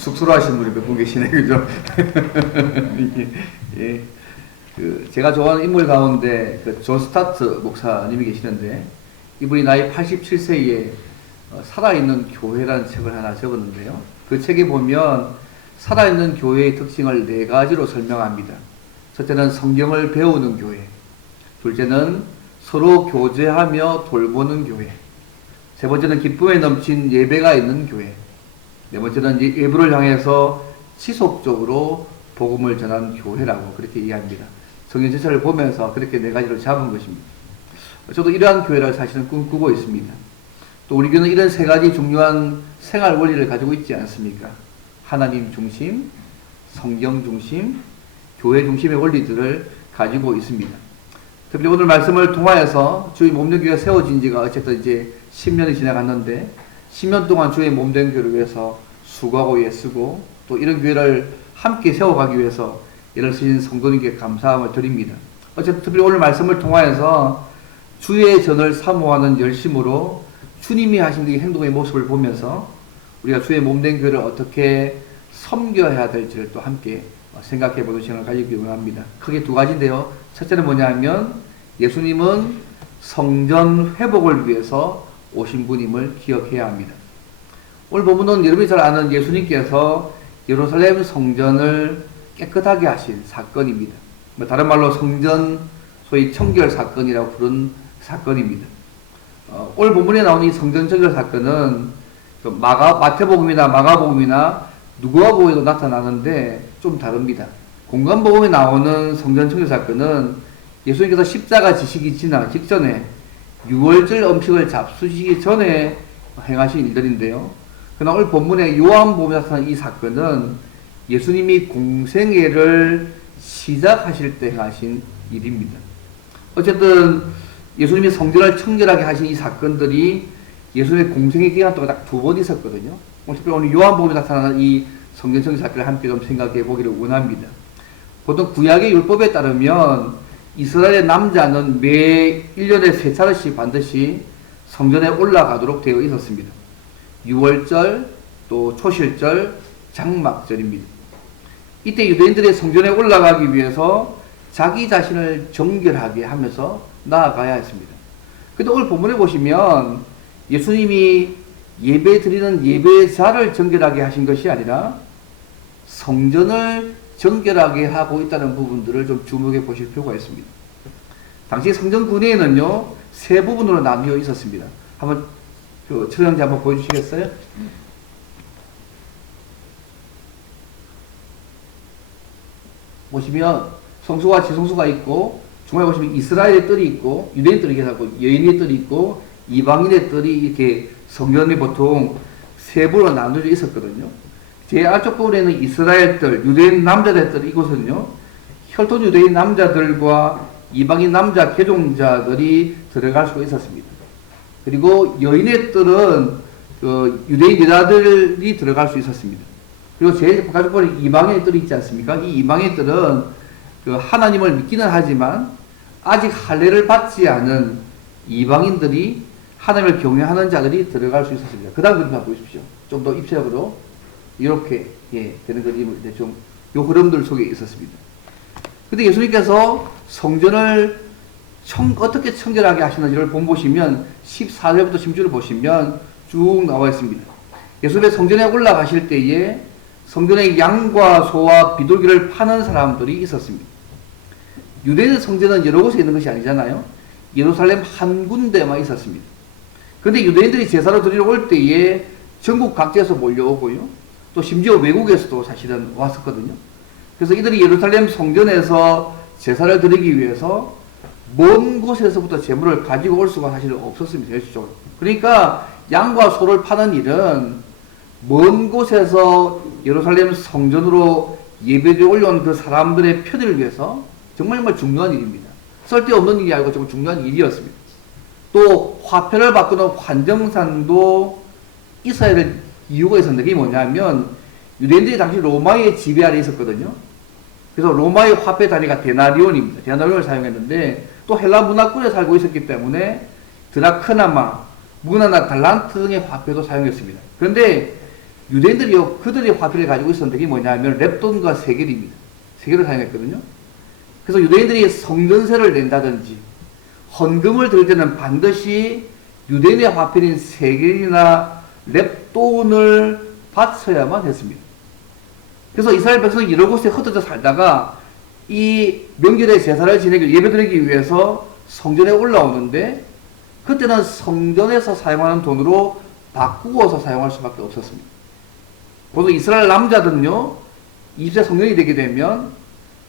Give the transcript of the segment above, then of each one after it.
쑥스러워하시는 분이 몇 분 계시네, 그죠? 예. 제가 좋아하는 인물 가운데 존 스타트 목사님이 계시는데, 이분이 나이 87세에 살아있는 교회라는 책을 하나 적었는데요. 그 책에 보면 살아있는 교회의 특징을 4가지로 설명합니다. 첫째는 성경을 배우는 교회, 둘째는 서로 교제하며 돌보는 교회, 세 번째는 기쁨에 넘친 예배가 있는 교회, 네 번째는 예부를 향해서 지속적으로 복음을 전하는 교회라고 그렇게 이해합니다. 성경 전체를 보면서 그렇게 4가지를 잡은 것입니다. 저도 이러한 교회를 사실은 꿈꾸고 있습니다. 또 우리 교회는 이런 3가지 중요한 생활 원리를 가지고 있지 않습니까? 하나님 중심, 성경 중심, 교회 중심의 원리들을 가지고 있습니다. 특히 오늘 말씀을 통하여서 주의 몸된 교회가 세워진 지가 어쨌든 이제 10년이 지나갔는데 10년 동안 주의 몸된 교회를 위해서 수고하고 애쓰고 또 이런 교회를 함께 세워가기 위해서 애를 쓰신 성도님께 감사함을 드립니다. 어쨌든 특별히 오늘 말씀을 통하여서 주의 전을 사모하는 열심으로 주님이 하신 이 행동의 모습을 보면서 우리가 주의 몸된 교회를 어떻게 섬겨야 될지를 또 함께 생각해 보는 시간을 가지기 원합니다. 크게 2가지인데요. 첫째는 뭐냐 하면 예수님은 성전 회복을 위해서 오신 분임을 기억해야 합니다. 오늘 본문은 여러분이 잘 아는 예수님께서 예루살렘 성전을 깨끗하게 하신 사건입니다. 다른 말로 성전 소위 청결 사건이라고 부른 사건입니다. 오늘 본문에 나오는 이 성전 청결 사건은 마태복음이나 마가복음이나 누가복음에도 나타나는데 좀 다릅니다. 공관복음에 나오는 성전 청결 사건은 예수님께서 십자가 지시기 직전에 6월절 음식을 잡수시기 전에 행하신 일들인데요. 그러나 오늘 본문에 요한복음에 나타난 이 사건은 예수님이 공생애를 시작하실 때 행하신 일입니다. 어쨌든 예수님이 성전을 청결하게 하신 이 사건들이 예수님의 공생의 기간 동안 딱 2번 있었거든요. 특별히 오늘 요한복음에 나타나는 이 성전 청결 사건을 함께 좀 생각해 보기를 원합니다. 보통 구약의 율법에 따르면 이스라엘의 남자는 매 1년에 3차례씩 반드시 성전에 올라가도록 되어 있었습니다. 유월절, 또 초실절, 장막절입니다. 이때 유대인들의 성전에 올라가기 위해서 자기 자신을 정결하게 하면서 나아가야 했습니다. 근데 오늘 본문에 보시면 예수님이 예배 드리는 예배자를 정결하게 하신 것이 아니라 성전을 정결하게 하고 있다는 부분들을 좀 주목해 보실 필요가 있습니다. 당시 성전 군에는요 3부분으로 나뉘어 있었습니다. 한번 촬영지 한번 보여주시겠어요? 보시면 성소와 지성소가 있고 중간에 보시면 이스라엘의 뜰이 있고 유대인 뜰이 있고 여인의 뜰이 있고 이방인의 뜰이 이렇게 성전이 보통 3부로 나눠져 있었거든요. 제 안쪽 부분에는 이스라엘 뜰, 유대인 남자들 뜰, 이곳은요 혈통 유대인 남자들과 이방인 남자 개종자들이 들어갈 수가 있었습니다. 그리고 여인의 뜰은 유대인 여자들이 들어갈 수 있었습니다. 그리고 제일 바깥쪽 부분에 이방인의 뜰이 있지 않습니까? 이 이방인의 뜰은 하나님을 믿기는 하지만 아직 할례를 받지 않은 이방인들이 하나님을 경외하는 자들이 들어갈 수 있었습니다. 그 다음 그림 한번 보십시오. 좀 더 입체적으로 이렇게 되는 그림을 좀 요 흐름들 속에 있었습니다. 근데 예수님께서 성전을 어떻게 청결하게 하시는지를 보시면 14절부터 16절을 보시면 쭉 나와 있습니다. 예수님의 성전에 올라가실 때에 성전에 양과 소와 비둘기를 파는 사람들이 있었습니다. 유대인 성전은 여러 곳에 있는 것이 아니잖아요. 예루살렘 한 군데만 있었습니다. 그런데 유대인들이 제사를 드리러 올 때에 전국 각지에서 몰려오고요. 또 심지어 외국에서도 사실은 왔었거든요. 그래서 이들이 예루살렘 성전에서 제사를 드리기 위해서 먼 곳에서부터 제물을 가지고 올 수가 사실 없었습니다. 현실적으로. 그러니까 양과 소를 파는 일은 먼 곳에서 예루살렘 성전으로 예배를 올려온 그 사람들의 편의를 위해서 정말 중요한 일입니다. 쓸데없는 일이 아니고 정말 중요한 일이었습니다. 또 화폐를 바꾸는 환정산도 있어야 될 이유가 있었는데 그게 뭐냐면 유대인들이 당시 로마의 지배 아래 있었거든요. 그래서 로마의 화폐 단위가 데나리온입니다. 데나리온을 사용했는데 또 헬라 문화권에 살고 있었기 때문에 드라크나마, 문화나 달란트 등의 화폐도 사용했습니다. 그런데 유대인들이요, 그들의 화폐를 가지고 있었는데 그게 뭐냐면 렙돈과 세겔입니다. 세겔을 사용했거든요. 그래서 유대인들이 성전세를 낸다든지 헌금을 드릴 때는 반드시 유대인의 화폐인 세겔이나 렙돈을 바쳐야만 했습니다. 그래서 이스라엘 백성이 여러 곳에 흩어져 살다가 이 명절에 제사를 지내기, 예배드리기 위해서 성전에 올라오는데 그때는 성전에서 사용하는 돈으로 바꾸어서 사용할 수밖에 없었습니다. 보통 이스라엘 남자들은요, 20세 성년이 되게 되면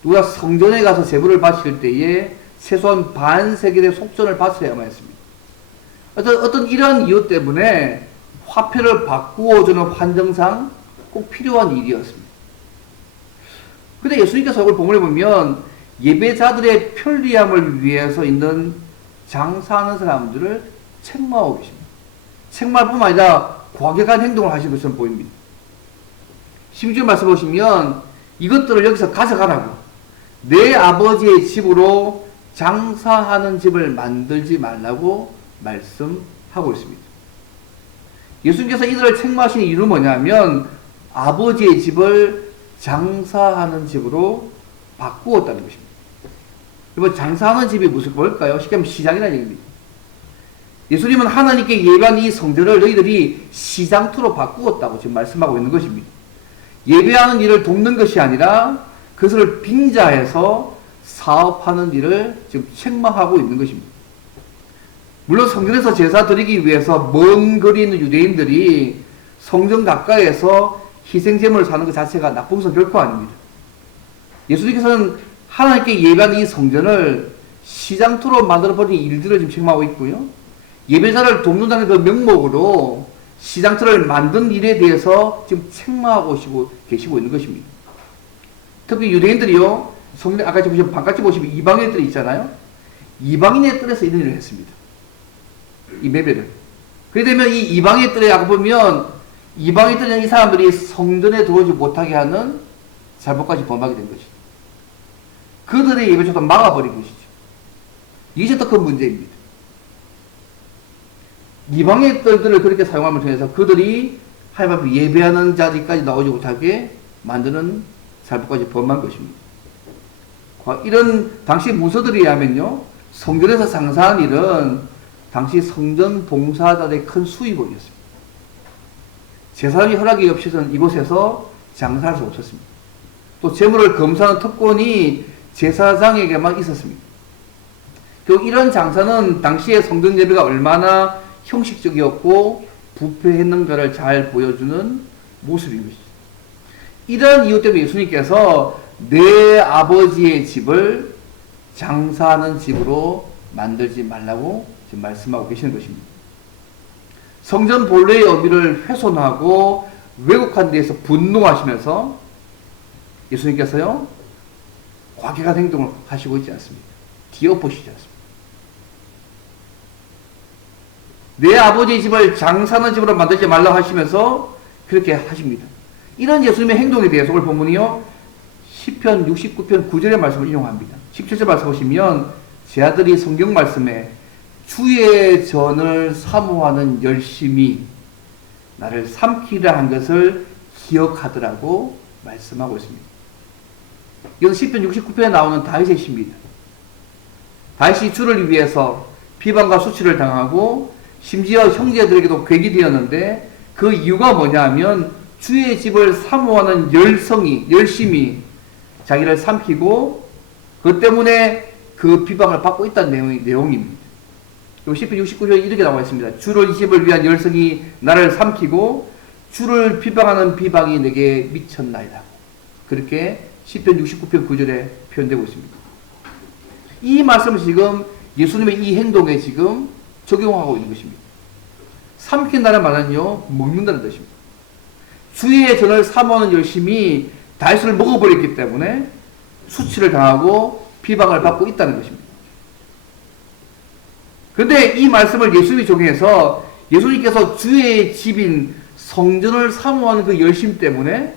누가 성전에 가서 제물을 바칠 때에 최소한 반세겔의 속전을 바쳐야만 했습니다. 어떤 이러한 이유 때문에 화폐를 바꾸어주는 환경상 꼭 필요한 일이었습니다. 근데 예수님께서 이걸 본문에 보면 예배자들의 편리함을 위해서 있는 장사하는 사람들을 책망하고 계십니다. 책망할 뿐만 아니라 과격한 행동을 하시는 것처럼 보입니다. 16절 말씀 보시면 이것들을 여기서 가져가라고, 내 아버지의 집으로 장사하는 집을 만들지 말라고 말씀하고 있습니다. 예수님께서 이들을 책망하신 이유는 뭐냐면 아버지의 집을 장사하는 집으로 바꾸었다는 것입니다. 여러분, 장사하는 집이 뭘까요? 쉽게 하면 시장이라는 얘기입니다. 예수님은 하나님께 예배한 이 성전을 너희들이 시장터로 바꾸었다고 지금 말씀하고 있는 것입니다. 예배하는 일을 돕는 것이 아니라 그것을 빙자해서 사업하는 일을 지금 책망하고 있는 것입니다. 물론 성전에서 제사 드리기 위해서 먼 거리 있는 유대인들이 성전 가까이에서 희생제물을 사는 것 자체가 나쁜 것은 결코 아닙니다. 예수님께서는 하나님께 예배하는 이 성전을 시장터로 만들어버린 일들을 지금 책망하고 있고요. 예배자를 돕는다는 그 명목으로 시장터를 만든 일에 대해서 지금 책망하고 계시고 있는 것입니다. 특히 유대인들이요, 성전 아까 보시면 바깥에 보시면 이방인의 뜰이 있잖아요. 이방인의 뜰에서 이런 일을 했습니다. 이 매매를. 그렇게 되면 이 이방인의 뜰에 아까 보면 이방인 뜰은 이 사람들이 성전에 들어오지 못하게 하는 잘못까지 범하게 된 것이죠. 그들의 예배조도 막아버린 것이죠. 이것이 더 큰 문제입니다. 이방의 뜰들을 그렇게 사용함을 통해서 그들이 하나님 앞에 예배하는 자리까지 나오지 못하게 만드는 잘못까지 범한 것입니다. 이런 당시 문서들에 의하면요, 성전에서 장사한 일은 당시 성전 봉사자들의 큰 수입원이었습니다. 제사장의 허락이 없이는 이곳에서 장사할 수 없었습니다. 또 재물을 검사하는 특권이 제사장에게만 있었습니다. 결국 이런 장사는 당시의 성전 예배가 얼마나 형식적이었고 부패했는가를 잘 보여주는 모습인 것이죠. 이런 이유 때문에 예수님께서 내 아버지의 집을 장사하는 집으로 만들지 말라고 지금 말씀하고 계시는 것입니다. 성전 본래의 의미를 훼손하고 왜곡한 데에서 분노하시면서 예수님께서요, 과격한 행동을 하시고 있지 않습니다. 뒤엎으시지 않습니다. 내 아버지의 집을 장사하는 집으로 만들지 말라고 하시면서 그렇게 하십니다. 이런 예수님의 행동에 대해서 오늘 본문이요, 시편 69편 9절의 말씀을 인용합니다. 17절 말씀 보시면 제 아들이 성경 말씀에 주의 전을 사모하는 열심이 나를 삼키려 한 것을 기억하더라고 말씀하고 있습니다. 이건 시편 69편에 나오는 다윗의 시입니다. 다윗이 주를 위해서 비방과 수치를 당하고 심지어 형제들에게도 궤기 되었는데 그 이유가 뭐냐면 주의 집을 사모하는 열심이 자기를 삼키고 그 때문에 그 비방을 받고 있다는 내용입니다. 시편 69편에 이렇게 나와 있습니다. 주를 이 집을 위한 열성이 나를 삼키고 주를 비방하는 비방이 내게 미쳤나이다. 그렇게 시편 69편 9절에 표현되고 있습니다. 이 말씀을 지금 예수님의 이 행동에 지금 적용하고 있는 것입니다. 삼킨다는 말은요, 먹는다는 뜻입니다. 주의 전을 사모하는 열심이 다윗을 먹어버렸기 때문에 수치를 당하고 비방을 받고 있다는 것입니다. 그런데 이 말씀을 예수님이 적용해서 예수님께서 주의 집인 성전을 사모하는 그 열심 때문에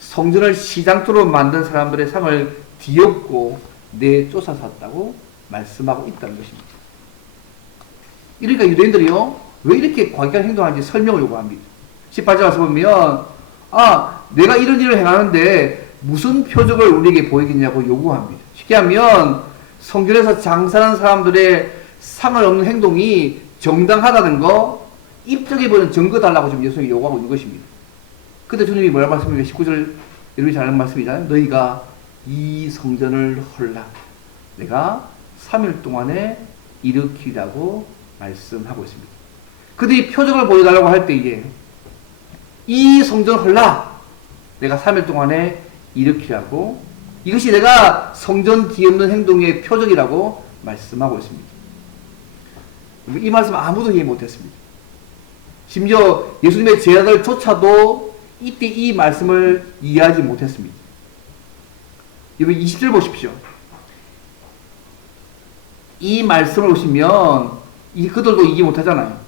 성전을 시장터로 만든 사람들의 상을 뒤엎고 내쫓아샀다고 말씀하고 있다는 것입니다. 그러니까 유대인들이요, 왜 이렇게 과격한 행동하는지 설명을 요구합니다. 18절 와서 보면 내가 이런 일을 행하는데 무슨 표적을 우리에게 보이겠냐고 요구합니다. 쉽게 하면 성전에서 장사하는 사람들의 상을 얻는 행동이 정당하다는 거, 입적해 보이는 증거 달라고 지금 예수님이 요구하고 있는 것입니다. 그때 주님이 뭐라고 말씀하십니까? 19절 여러분이 잘 아는 말씀이잖아요. 너희가 이 성전을 헐라. 내가 3일 동안에 일으키라고 말씀하고 있습니다. 그들이 표적을 보여달라고 할 때에 이 성전을 헐라. 내가 3일 동안에 일으키라고, 이것이 내가 성전 뒤엎는 행동의 표적이라고 말씀하고 있습니다. 이 말씀 아무도 이해 못했습니다. 심지어 예수님의 제자들조차도 이때 이 말씀을 이해하지 못했습니다. 여러분 20절 보십시오. 이 말씀을 보시면 그들도 이해 못하잖아요.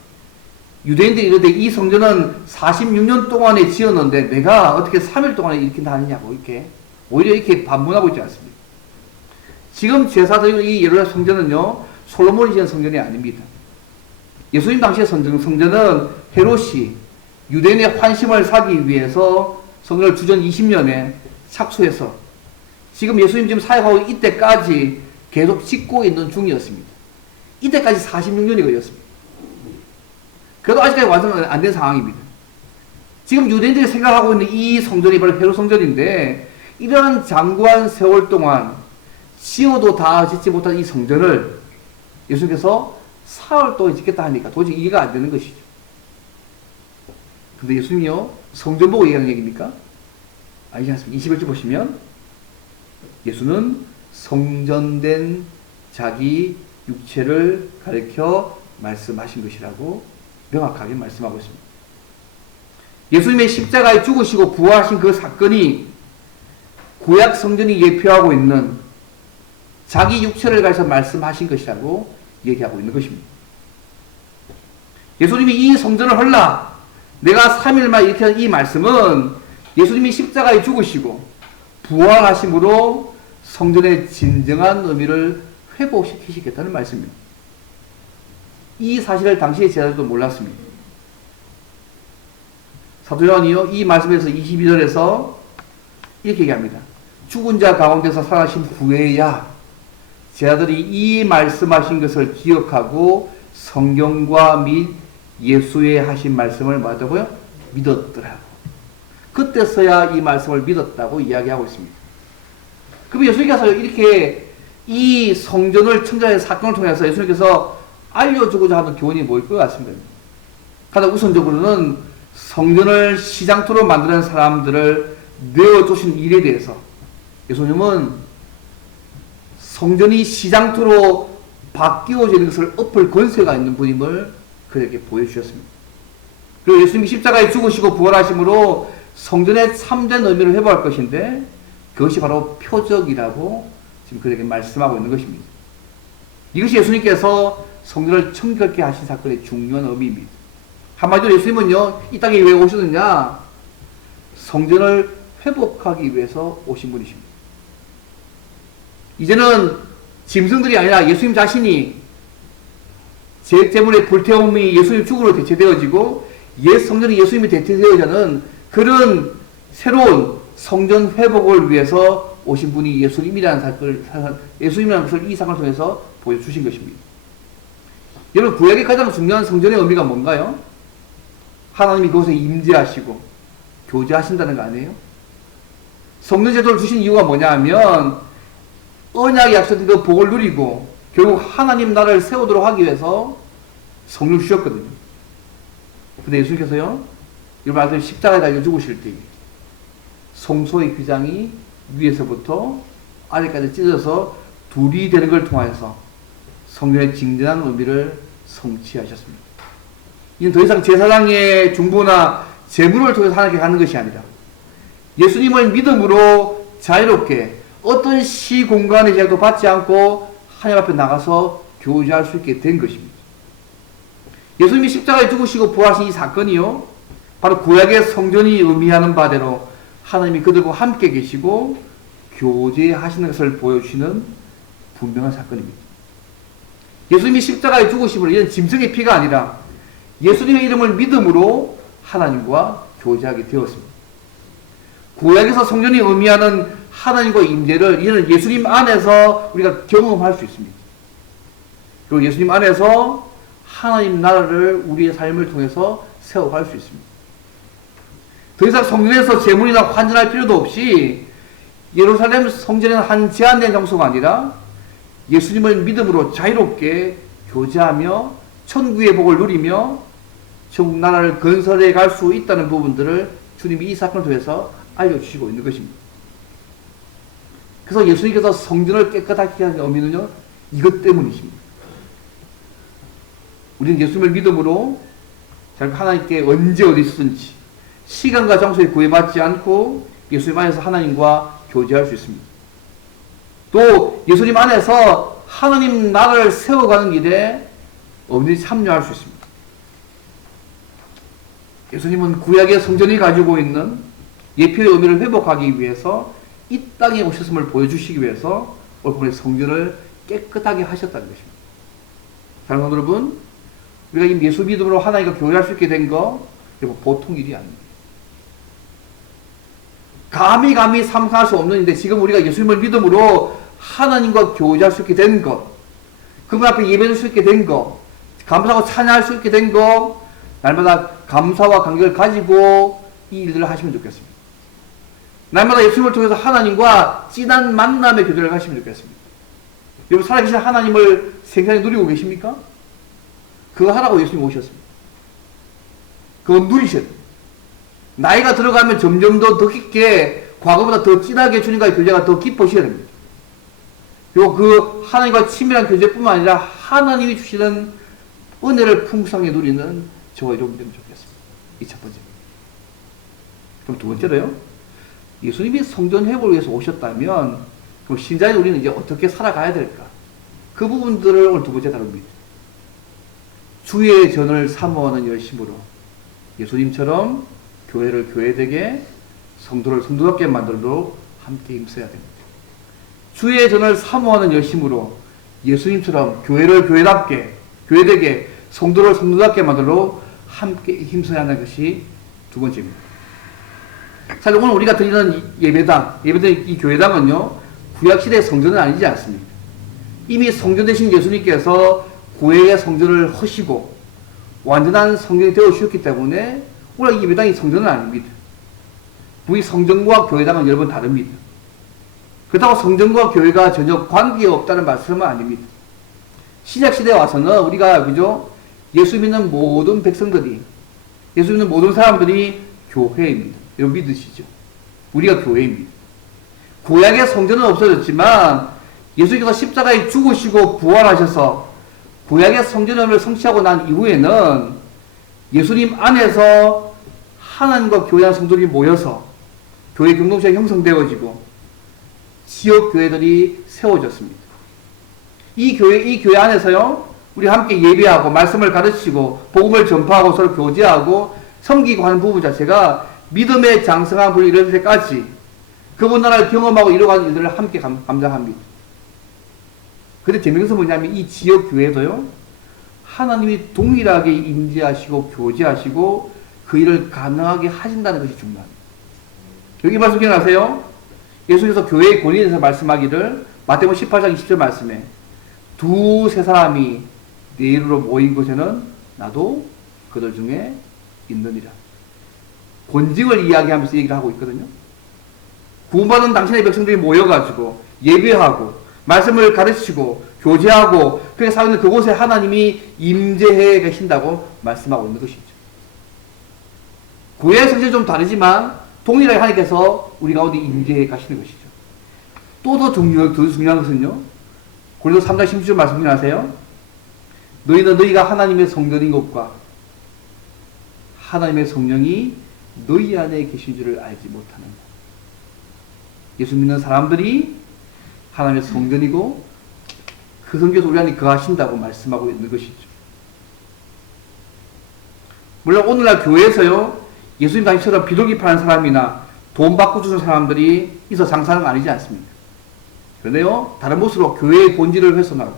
유대인들이 이르되 이 성전은 46년 동안에 지었는데 내가 어떻게 3일 동안에 일으킨다 하느냐고, 이렇게 오히려 이렇게 반문하고 있지 않습니다. 지금 제사드린 이 예루살렘 성전은요, 솔로몬이 지은 성전이 아닙니다. 예수님 당시의 성전은 헤롯이 유대인의 환심을 사기 위해서 성전을 주전 20년에 착수해서 지금 예수님 지금 사역하고 이때까지 계속 짓고 있는 중이었습니다. 이때까지 46년이 걸렸습니다. 그래도 아직까지 완성 안 된 상황입니다. 지금 유대인들이 생각하고 있는 이 성전이 바로 헤롯 성전인데, 이런 장구한 세월 동안 지어도 다 짓지 못한 이 성전을 예수님께서 사흘 동안 짓겠다 하니까 도저히 이해가 안 되는 것이죠. 근데 예수님이요, 성전 보고 얘기하는 얘기입니까? 아니지 않습니까? 21절 보시면 예수는 성전된 자기 육체를 가리켜 말씀하신 것이라고 명확하게 말씀하고 있습니다. 예수님의 십자가에 죽으시고 부활하신 그 사건이 구약 성전이 예표하고 있는 자기 육체를 가리켜 말씀하신 것이라고 얘기하고 있는 것입니다. 예수님이 이 성전을 헐라, 내가 3일 만에 이렇게 한 이 말씀은 예수님이 십자가에 죽으시고 부활하심으로 성전의 진정한 의미를 회복시키시겠다는 말씀입니다. 이 사실을 당시의 제자들도 몰랐습니다. 사도 요한이요, 이 말씀에서 22절에서 이렇게 얘기합니다. 죽은 자 가운데서 살아신 후에야 제자들이 이 말씀하신 것을 기억하고 성경과 및 예수의 하신 말씀을 뭐하다고요? 믿었더라고. 그때서야 이 말씀을 믿었다고 이야기하고 있습니다. 그럼 예수님께서 이렇게 이 성전을 청자의 사건을 통해서 예수님께서 알려주고자 하는 교훈이 뭐일 것 같습니다. 가장 우선적으로는 성전을 시장터로 만드는 사람들을 내어주신 일에 대해서 예수님은 성전이 시장터로 바뀌어지는 것을 엎을 권세가 있는 분임을 그에게 보여주셨습니다. 그리고 예수님이 십자가에 죽으시고 부활하심으로 성전의 참된 의미를 회복할 것인데, 그것이 바로 표적이라고 지금 그에게 말씀하고 있는 것입니다. 이것이 예수님께서 성전을 청결케 하신 사건의 중요한 의미입니다. 한마디로 예수님은요, 이 땅에 왜 오셨느냐? 성전을 회복하기 위해서 오신 분이십니다. 이제는 짐승들이 아니라 예수님 자신이 죄 때문에 불태움이 예수님 죽음으로 대체되어지고 옛 성전이 예수님이 대체되어지는 그런 새로운 성전 회복을 위해서 오신 분이 예수님이라는 것을 이 사건을 통해서 보여주신 것입니다. 여러분, 구약의 가장 중요한 성전의 의미가 뭔가요? 하나님이 그곳에 임재하시고 교제하신다는 거 아니에요? 성전 제도를 주신 이유가 뭐냐 하면 언약의 약속된 그 복을 누리고 결국 하나님 나라를 세우도록 하기 위해서 성령을 주셨거든요. 근데 예수님께서요, 여러분 아세요? 십자가에 달려 죽으실 때 성소의 규장이 위에서부터 아래까지 찢어져서 둘이 되는 걸 통해서 성전의 진정한 의미를 성취하셨습니다. 이는 더 이상 제사장의 중보나 제물을 통해서 하나님께 가는 것이 아니라 예수님을 믿음으로 자유롭게 어떤 시공간의 제약도 받지 않고 하나님 앞에 나가서 교제할 수 있게 된 것입니다. 예수님이 십자가에 죽으시고 부활하신 이 사건이요, 바로 구약의 성전이 의미하는 바대로 하나님이 그들과 함께 계시고 교제하시는 것을 보여주시는 분명한 사건입니다. 예수님이 십자가에 죽으심을 이런 짐승의 피가 아니라 예수님의 이름을 믿음으로 하나님과 교제하게 되었습니다. 구약에서 성전이 의미하는 하나님과 임재를 이제는 예수님 안에서 우리가 경험할 수 있습니다. 그리고 예수님 안에서 하나님 나라를 우리의 삶을 통해서 세워갈 수 있습니다. 더 이상 성전에서 제물이나 환전할 필요도 없이 예루살렘 성전은 한 제한된 장소가 아니라 예수님을 믿음으로 자유롭게 교제하며 천국의 복을 누리며 천국 나라를 건설해 갈 수 있다는 부분들을 주님이 이 사건을 통해서 알려주시고 있는 것입니다. 그래서 예수님께서 성전을 깨끗하게 하는 의미는요, 이것 때문이십니다. 우리는 예수님을 믿음으로 하나님께 언제 어디 있든지 시간과 장소에 구애받지 않고 예수님 안에서 하나님과 교제할 수 있습니다. 또 예수님 안에서 하나님 나라를 세워가는 일에 언제든지 참여할 수 있습니다. 예수님은 구약의 성전이 가지고 있는 예표의 의미를 회복하기 위해서 이 땅에 오셨음을 보여주시기 위해서 오늘 성전을 깨끗하게 하셨다는 것입니다. 사랑하는 여러분, 우리가 이 예수 믿음으로 하나님과 교제할 수 있게 된 거 보통 일이 아닙니다. 감히 상상할 수 없는 일인데 지금 우리가 예수님을 믿음으로 하나님과 교제할 수 있게 된 것, 그분 앞에 예배할 수 있게 된 것, 감사하고 찬양할 수 있게 된 것, 날마다 감사와 감격을 가지고 이 일들을 하시면 좋겠습니다. 날마다 예수님을 통해서 하나님과 진한 만남의 교제를 하시면 좋겠습니다. 여러분, 살아계신 하나님을 생생히 누리고 계십니까? 그거 하라고 예수님 오셨습니다. 그거 누리셔야 됩니다. 나이가 들어가면 점점 더 깊게, 과거보다 더 진하게 주님과의 교제가 더 깊어져야 됩니다. 그리고 그 하나님과 친밀한 교제뿐만 아니라 하나님이 주시는 은혜를 풍성하게 누리는 저와 여러분 되면 좋겠습니다. 이 첫 번째입니다. 그럼 두 번째로요, 예수님이 성전 회복을 위해서 오셨다면 그럼 신자인 우리는 이제 어떻게 살아가야 될까? 그 부분들을 오늘 두 번째 다룹니다. 주의 전을 사모하는 열심으로 예수님처럼 교회를 교회되게, 성도를 성도답게 만들도록 함께 힘써야 됩니다. 주의 전을 사모하는 열심으로 예수님처럼 교회를 교회답게, 교회되게, 성도를 성도답게 만들도록 함께 힘써야 하는 것이 두 번째입니다. 사실 오늘 우리가 드리는 예배당, 이 교회당은요, 구약시대의 성전은 아니지 않습니까? 이미 성전 되신 예수님께서 구약의 성전을 허시고 완전한 성전이 되어 주셨기 때문에 오늘 이 예배당이 성전은 아닙니다. 우리 성전과 교회당은 여러 번 다릅니다. 그렇다고 성전과 교회가 전혀 관계없다는 말씀은 아닙니다. 신약시대에 와서는 우리가, 그죠? 예수 믿는 모든 백성들이, 예수 믿는 모든 사람들이 교회입니다. 여러분 믿으시죠? 우리가 교회입니다. 구약의 성전은 없어졌지만 예수님께서 십자가에 죽으시고 부활하셔서 구약의 성전을 성취하고 난 이후에는 예수님 안에서 하나님과 교회하는 성도들이 모여서 교회 공동체가 형성되어지고 지역 교회들이 세워졌습니다. 이 교회 안에서요, 우리 함께 예배하고 말씀을 가르치고 복음을 전파하고 서로 교제하고 섬기고 하는 부분 자체가 믿음의 장성한 분이 이럴 때까지 그분 나라를 경험하고 이루어가는 일들을 함께 감당합니다. 근데 재미있는 것은 뭐냐면 이 지역 교회도요, 하나님이 동일하게 임재하시고 교제하시고 그 일을 가능하게 하신다는 것이 중요합니다. 여기 말씀 기억나세요? 예수께서 교회의 권위에 대해서 말씀하기를 마태복음 18장 20절 말씀에 두세 사람이 내 이름으로 모인 곳에는 나도 그들 중에 있느니라. 권징을 이야기하면서 얘기를 하고 있거든요. 구원받은 당신의 백성들이 모여가지고 예배하고 말씀을 가르치고 교제하고 그렇게 살아있는 그곳에 하나님이 임재해 계신다고 말씀하고 있는 것이죠. 구약의 성질이 좀 다르지만 동일하게 하나님께서 우리 가운데 임재해 가시는 것이죠. 또 더 중요한 것은요, 고린도서 3장 16절 말씀 기억나세요? 너희는 너희가 하나님의 성전인 것과 하나님의 성령이 너희 안에 계신 줄을 알지 못하는가. 예수 믿는 사람들이 하나님의 성전이고 그 성전에서 우리 안에 거하신다고 말씀하고 있는 것이죠. 물론 오늘날 교회에서요, 예수님 당시처럼 비둘기 파는 사람이나 돈 받고 주는 사람들이 있어 장사하는 거 아니지 않습니까? 그런데요, 다른 모습으로 교회의 본질을 훼손하고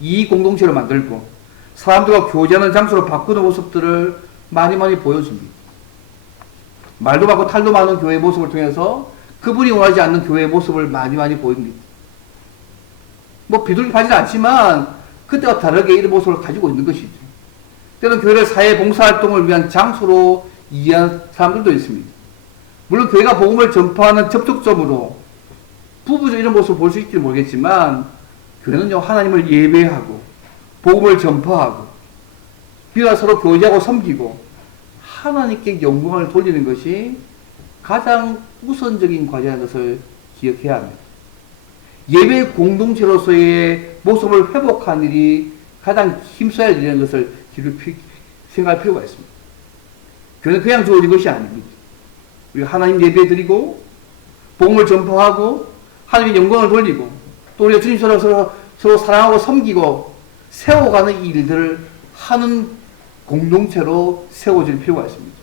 이익 공동체를 만들고 사람들과 교제하는 장소로 바꾸는 모습들을 많이 많이 보여줍니다. 말도 많고 탈도 많은 교회의 모습을 통해서 그분이 원하지 않는 교회의 모습을 많이 많이 보입니다. 뭐 비둘기하지는 않지만 그때와 다르게 이런 모습을 가지고 있는 것이죠. 때로는 교회를 사회 봉사활동을 위한 장소로 이해한 사람들도 있습니다. 물론 교회가 복음을 전파하는 접촉점으로 부부적 이런 모습을 볼 수 있을지 모르겠지만 교회는요, 하나님을 예배하고 복음을 전파하고 비와 서로 교제하고 섬기고 하나님께 영광을 돌리는 것이 가장 우선적인 과제라는 것을 기억해야 합니다. 예배 공동체로서의 모습을 회복하는 일이 가장 힘써야 할 일이라는 것을 생각할 필요가 있습니다. 교회는 그냥 주어진 것이 아닙니다. 우리가 하나님 예배드리고 복음을 전파하고 하나님의 영광을 돌리고 또 우리가 주님처럼 서로 사랑하고 섬기고 세워가는 일들을 하는 공동체로 세워질 필요가 있습니다.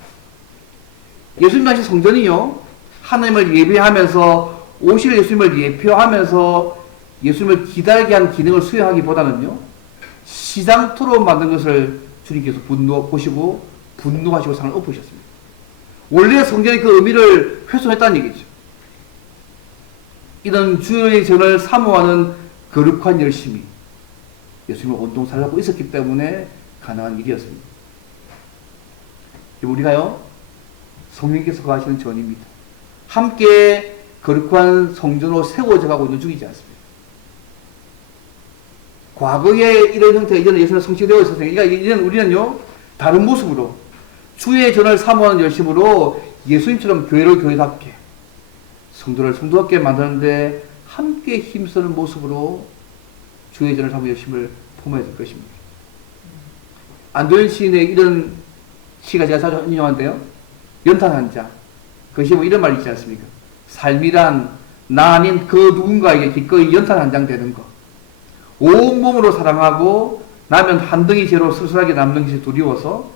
예수님 당시 성전이요, 하나님을 예배하면서 오실 예수님을 예표하면서 예수님을 기다리게 하는 기능을 수행하기보다는요, 시장토로 만든 것을 주님께서 보시고 분노하시고 상을 엎으셨습니다. 원래 성전의 그 의미를 훼손했다는 얘기죠. 이런 주의 전을 사모하는 거룩한 열심이 예수님을 온통 살고 있었기 때문에 가능한 일이었습니다. 우리가요, 성령께서 거하시는 전입니다. 함께 거룩한 성전으로 세워져 가고 있는 중이지 않습니다. 과거에 이런 형태, 이전에 예수는 성취되어 있었으니까, 그러니까 이제는 우리는요, 다른 모습으로, 주의 전을 사모하는 열심으로 예수님처럼 교회를 교회답게, 성도를 성도답게 만드는데 함께 힘쓰는 모습으로 주의 전을 사모하는 열심을 품어야 될 것입니다. 안도현 시인의 이런 시가 제가 자주 인용하는데요. 연탄 한 장. 그것이 뭐 이런 말이 있지 않습니까? 삶이란 나 아닌 그 누군가에게 기꺼이 연탄 한 장 되는 것. 온몸으로 사랑하고 나면 한 덩이 재로 쓸쓸하게 남는 것이 두려워서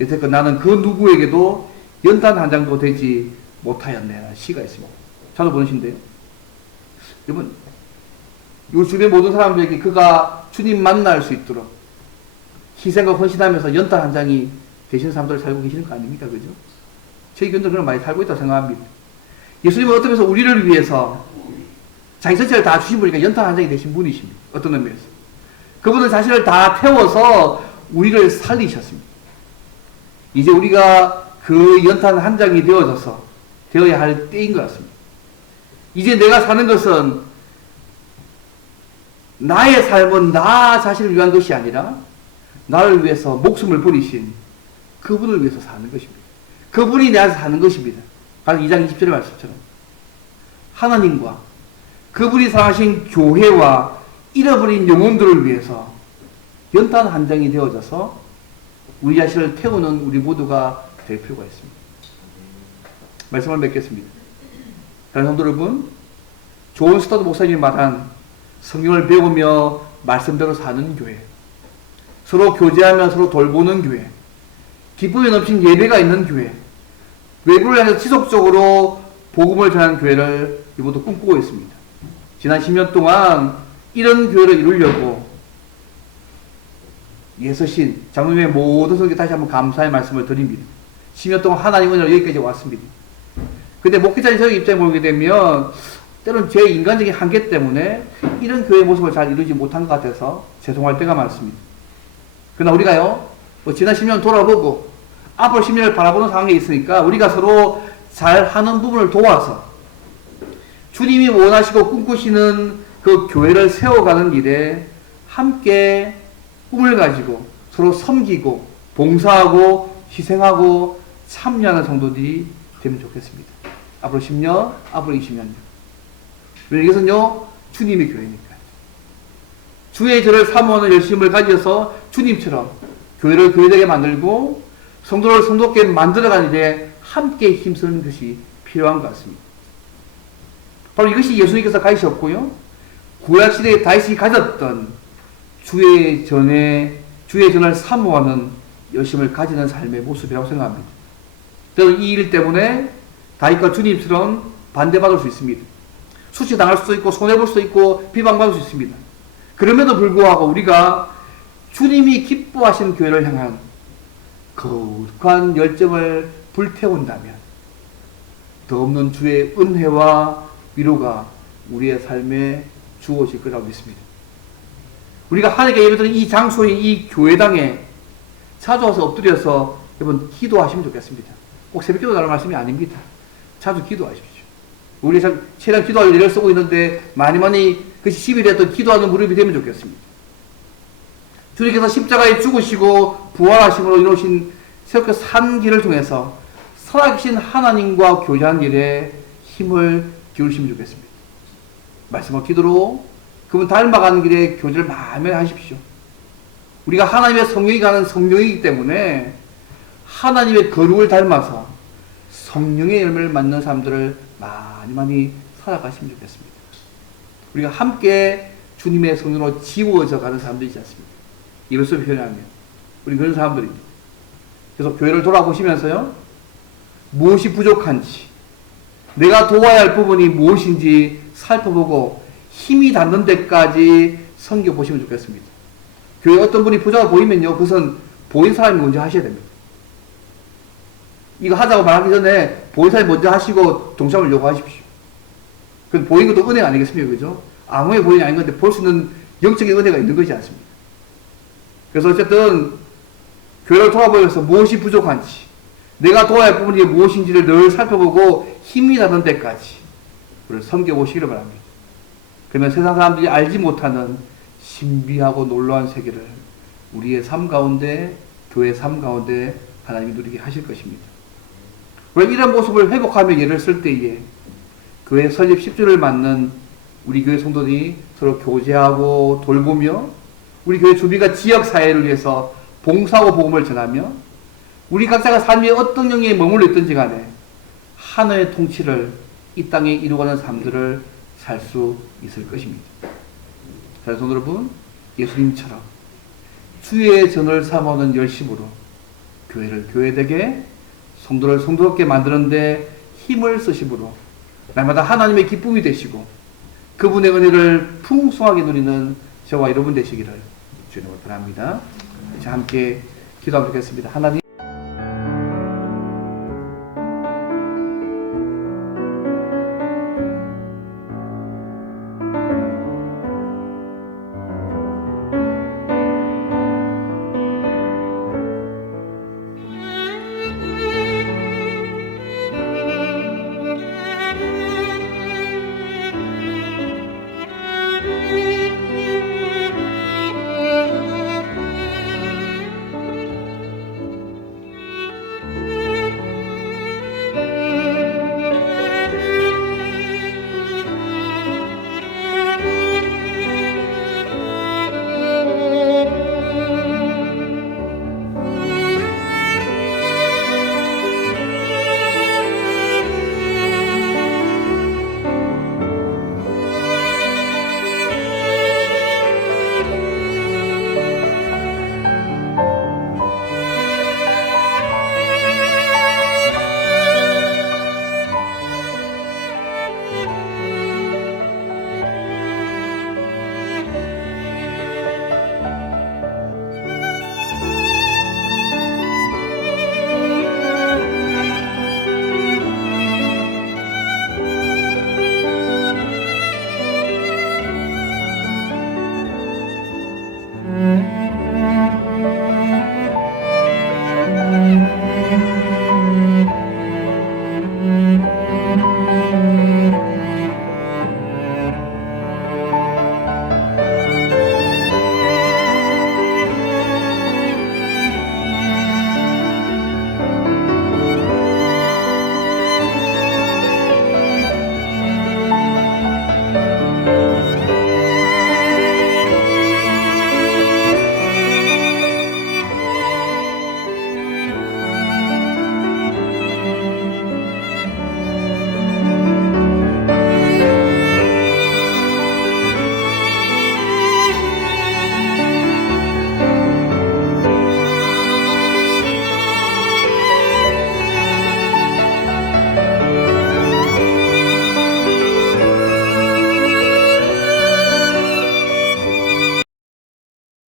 여태껏 나는 그 누구에게도 연탄 한 장도 되지 못하였네. 시가 있습니다. 저도 보는 시인데요. 여러분, 이 주변 모든 사람들에게 그가 주님 만날 수 있도록 희생과 헌신하면서 연탄 한 장이 되시는 사람들 살고 계시는 거 아닙니까? 그죠? 저희 교인들은 그런 많이 살고 있다고 생각합니다. 예수님은 어떤 면에서 우리를 위해서 자기 전체를 다 주신 분이니까 연탄 한 장이 되신 분이십니다. 어떤 의미에서. 그분은 자신을 다 태워서 우리를 살리셨습니다. 이제 우리가 그 연탄 한 장이 되어야 할 때인 것 같습니다. 이제 내가 사는 것은 나의 삶은 나 자신을 위한 것이 아니라 나를 위해서 목숨을 버리신 그분을 위해서 사는 것입니다. 그분이 내 안에서 사는 것입니다. 바로 2장 20절의 말씀처럼 하나님과 그분이 사랑하신 교회와 잃어버린 영혼들을 위해서 연탄 한 장이 되어져서 우리 자신을 태우는 우리 모두가 될 필요가 있습니다. 말씀을 맺겠습니다. 다른 성도 여러분, 존 스타트 목사님이 말한 성경을 배우며 말씀대로 사는 교회, 서로 교제하며 서로 돌보는 교회, 기쁨이 넘친 예배가 있는 교회, 외부를 향해서 지속적으로 복음을 전하는 교회를 이모두 꿈꾸고 있습니다. 지난 10년 동안 이런 교회를 이루려고 예서신, 장로님의 모든 성도께 다시 한번 감사의 말씀을 드립니다. 10년 동안 하나님 은혜로 여기까지 왔습니다. 근데 목회자인 저희 입장에 보게 되면 때로는 제 인간적인 한계 때문에 이런 교회의 모습을 잘 이루지 못한 것 같아서 죄송할 때가 많습니다. 그러나 우리가요, 지난 10년 돌아보고 앞으로 10년을 바라보는 상황에 있으니까 우리가 서로 잘하는 부분을 도와서 주님이 원하시고 꿈꾸시는 그 교회를 세워가는 일에 함께 꿈을 가지고 서로 섬기고 봉사하고 희생하고 참여하는 성도들이 되면 좋겠습니다. 앞으로 10년, 앞으로 20년요. 이것은요, 주님의 교회니까. 주의 저를 사모하는 열심을 가져서 주님처럼 교회를 교회되게 만들고 성도를 성도께 만들어가는 일에 함께 힘쓰는 것이 필요한 것 같습니다. 바로 이것이 예수님께서 가지셨고요, 구약시대에 다윗이 가졌던 주의 전을 사모하는 열심을 가지는 삶의 모습이라고 생각합니다. 때로는 이 일 때문에 다윗과 주님처럼 반대받을 수 있습니다. 수치당할 수도 있고 손해볼 수도 있고 비방받을 수 있습니다. 그럼에도 불구하고 우리가 주님이 기뻐하시는 교회를 향한 거룩한 열정을 불태운다면 더 없는 주의 은혜와 위로가 우리의 삶에 주어질 거라고 믿습니다. 우리가 하나님께 예배드리는 이 장소인 이 교회당에 자주 와서 엎드려서 여러분 기도하시면 좋겠습니다. 꼭 새벽 기도 달라는 말씀이 아닙니다. 자주 기도하십시오. 우리 최대한 기도할 일을 쓰고 있는데 많이 그것이 10일에 기도하는 무릎이 되면 좋겠습니다. 주님께서 십자가에 죽으시고 부활하심으로 이루신 새롭게 산 길을 통해서 살아계신 하나님과 교제하는 일에 힘을 기울이시면 좋겠습니다. 말씀과 기도로 그분 닮아가는 길에 교제를 많이 하십시오. 우리가 하나님의 성령이 가는 성령이기 때문에 하나님의 거룩을 닮아서 성령의 열매를 맺는 사람들을 많이 살아가시면 좋겠습니다. 우리가 함께 주님의 성령으로 지워져 가는 사람들이지 않습니까? 이것을 표현하면 우리 그런 사람들입니다. 그래서 교회를 돌아보시면서요, 무엇이 부족한지, 내가 도와야 할 부분이 무엇인지 살펴보고 힘이 닿는 데까지 섬겨보시면 좋겠습니다. 교회 어떤 분이 부자가 보이면요, 그것은 보인 사람이 먼저 하셔야 됩니다. 이거 하자고 말하기 전에 보인 사람이 먼저 하시고 동참을 요구하십시오. 그건 보인 것도 은혜가 아니겠습니까? 그죠? 아무의 보인이 아닌 건데 볼 수 있는 영적인 은혜가 있는 것이지 않습니까? 그래서 어쨌든 교회를 돌아보면서 무엇이 부족한지, 내가 도와야 할 부분이 무엇인지를 늘 살펴보고 힘이 나는 데까지 우리를 섬겨보시기를 바랍니다. 그러면 세상 사람들이 알지 못하는 신비하고 놀라운 세계를 우리의 삶 가운데, 교회의 삶 가운데 하나님이 누리게 하실 것입니다. 우리가 이런 모습을 회복하며 예를 쓸 때에 교회 설립 10주를 맞는 우리 교회 성도들이 서로 교제하고 돌보며 우리 교회 주비가 지역사회를 위해서 봉사하고 복음을 전하며 우리 각자가 삶의 어떤 영역에 머물러 있든지 간에 하나의 통치를 이 땅에 이루어가는 삶들을 살 수 있을 것입니다. 자, 성도 여러분, 예수님처럼 주의 전을 삼아오는 열심으로 교회를 교회되게, 성도를 성도롭게 만드는 데 힘을 쓰심으로 날마다 하나님의 기쁨이 되시고 그분의 은혜를 풍성하게 누리는 저와 여러분 되시기를 주님으로 바랍니다. 자, 함께 기도하겠습니다. 하나님,